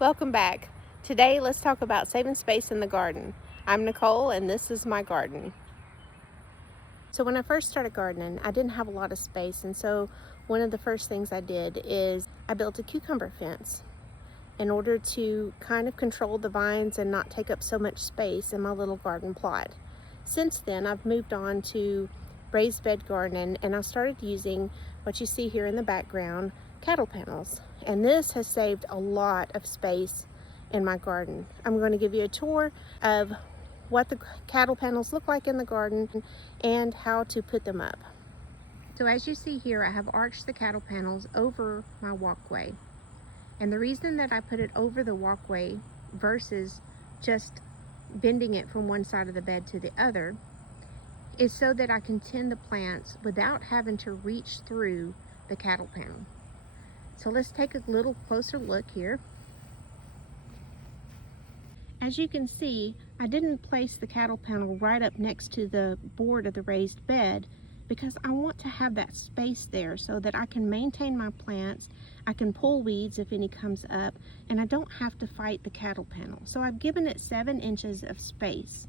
Welcome back. Today let's talk about saving space in the garden. I'm Nicole and this is my garden. So when I first started gardening, I didn't have a lot of space, and so one of the first things I did is I built a cucumber fence in order to kind of control the vines and not take up so much space in my little garden plot. Since then, I've moved on to raised bed gardening, and I started using what you see here in the background, cattle panels. And this has saved a lot of space in my garden. I'm going to give you a tour of what the cattle panels look like in the garden and how to put them up. So as you see here, I have arched the cattle panels over my walkway. And the reason that I put it over the walkway versus just bending it from one side of the bed to the other is so that I can tend the plants without having to reach through the cattle panel. So let's take a little closer look here. As you can see, I didn't place the cattle panel right up next to the board of the raised bed because I want to have that space there so that I can maintain my plants, I can pull weeds if any comes up, and I don't have to fight the cattle panel. So I've given it 7 inches of space.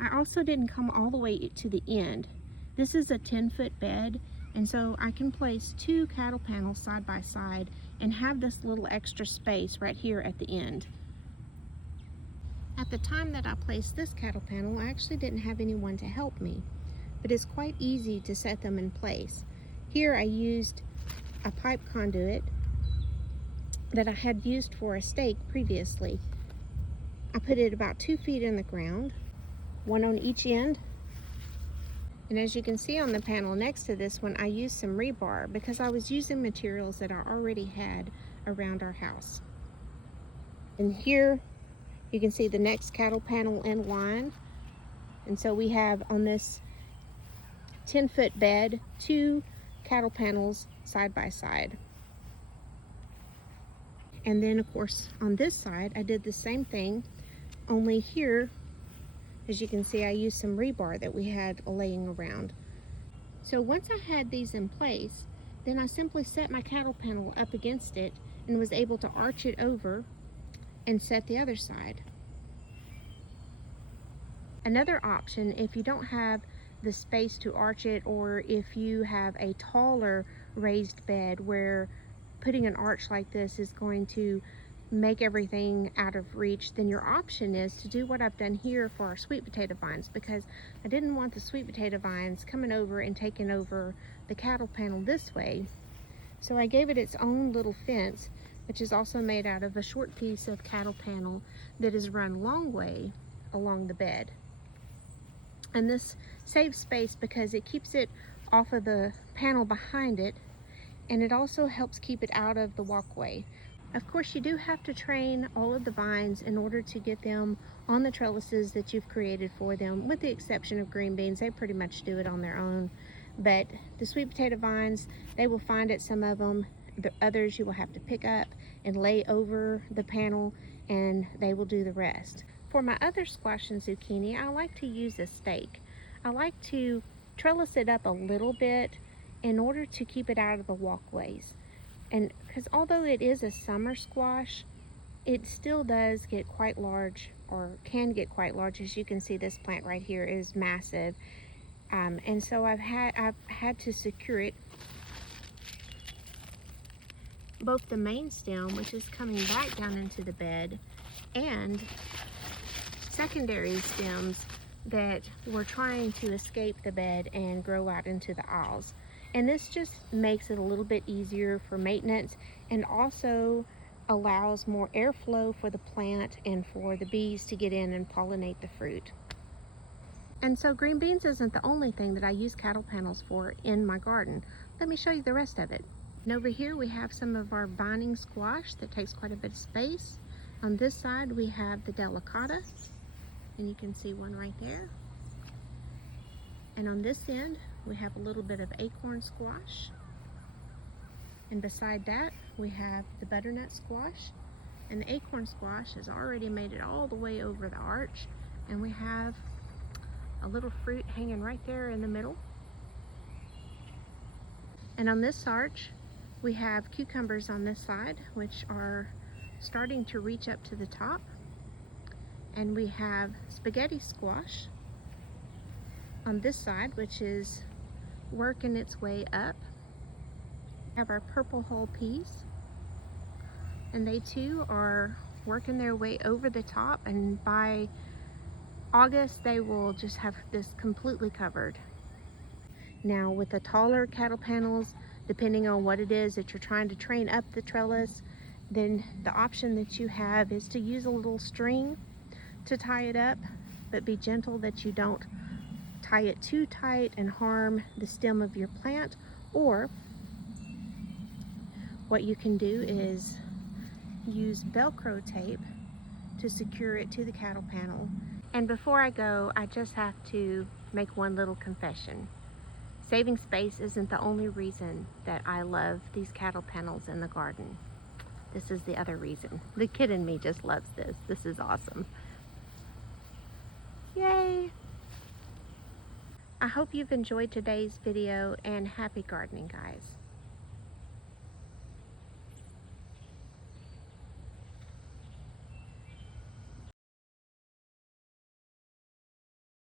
I also didn't come all the way to the end. This is a 10-foot bed, and so I can place 2 cattle panels side by side and have this little extra space right here at the end. At the time that I placed this cattle panel, I actually didn't have anyone to help me, but it's quite easy to set them in place. Here I used a pipe conduit that I had used for a stake previously. I put it about 2 feet in the ground, one on each end. And as you can see on the panel next to this one, I used some rebar because I was using materials that I already had around our house. And here you can see the next cattle panel in line. And so we have on this 10-foot bed, 2 cattle panels side by side. And then of course on this side, I did the same thing, only here, as you can see, I used some rebar that we had laying around. So once I had these in place, then I simply set my cattle panel up against it and was able to arch it over and set the other side. Another option, if you don't have the space to arch it, or if you have a taller raised bed where putting an arch like this is going to make everything out of reach, then your option is to do what I've done here for our sweet potato vines, because I didn't want the sweet potato vines coming over and taking over the cattle panel this way. So I gave it its own little fence, which is also made out of a short piece of cattle panel that is run long way along the bed. And this saves space because it keeps it off of the panel behind it, and it also helps keep it out of the walkway. Of course, you do have to train all of the vines in order to get them on the trellises that you've created for them, with the exception of green beans. They pretty much do it on their own. But the sweet potato vines, they will find it, some of them. The others you will have to pick up and lay over the panel, and they will do the rest. For my other squash and zucchini, I like to use a stake. I like to trellis it up a little bit in order to keep it out of the walkways. And because although it is a summer squash, it still does get quite large, or can get quite large. As you can see, this plant right here is massive. And so I've had to secure it, both the main stem, which is coming back down into the bed, and secondary stems that were trying to escape the bed and grow out into the aisles. And this just makes it a little bit easier for maintenance, and also allows more airflow for the plant and for the bees to get in and pollinate the fruit. And so green beans isn't the only thing that I use cattle panels for in my garden. Let me show you the rest of it. And over here we have some of our vining squash that takes quite a bit of space. On this side we have the delicata, and you can see one right there. And on this end we have a little bit of acorn squash. And beside that we have the butternut squash. And the acorn squash has already made it all the way over the arch, and we have a little fruit hanging right there in the middle. And on this arch we have cucumbers on this side, which are starting to reach up to the top. And we have spaghetti squash on this side, which is working its way up. We have our purple hull peas, and they too are working their way over the top, and by August they will just have this completely covered. Now with the taller cattle panels, depending on what it is that you're trying to train up the trellis, then the option that you have is to use a little string to tie it up, but be gentle that you don't tie it too tight and harm the stem of your plant. Or what you can do is use Velcro tape to secure it to the cattle panel. And before I go, I just have to make one little confession. Saving space isn't the only reason that I love these cattle panels in the garden. This is the other reason. The kid in me just loves this. This is awesome. Yay! I hope you've enjoyed today's video, and happy gardening, guys.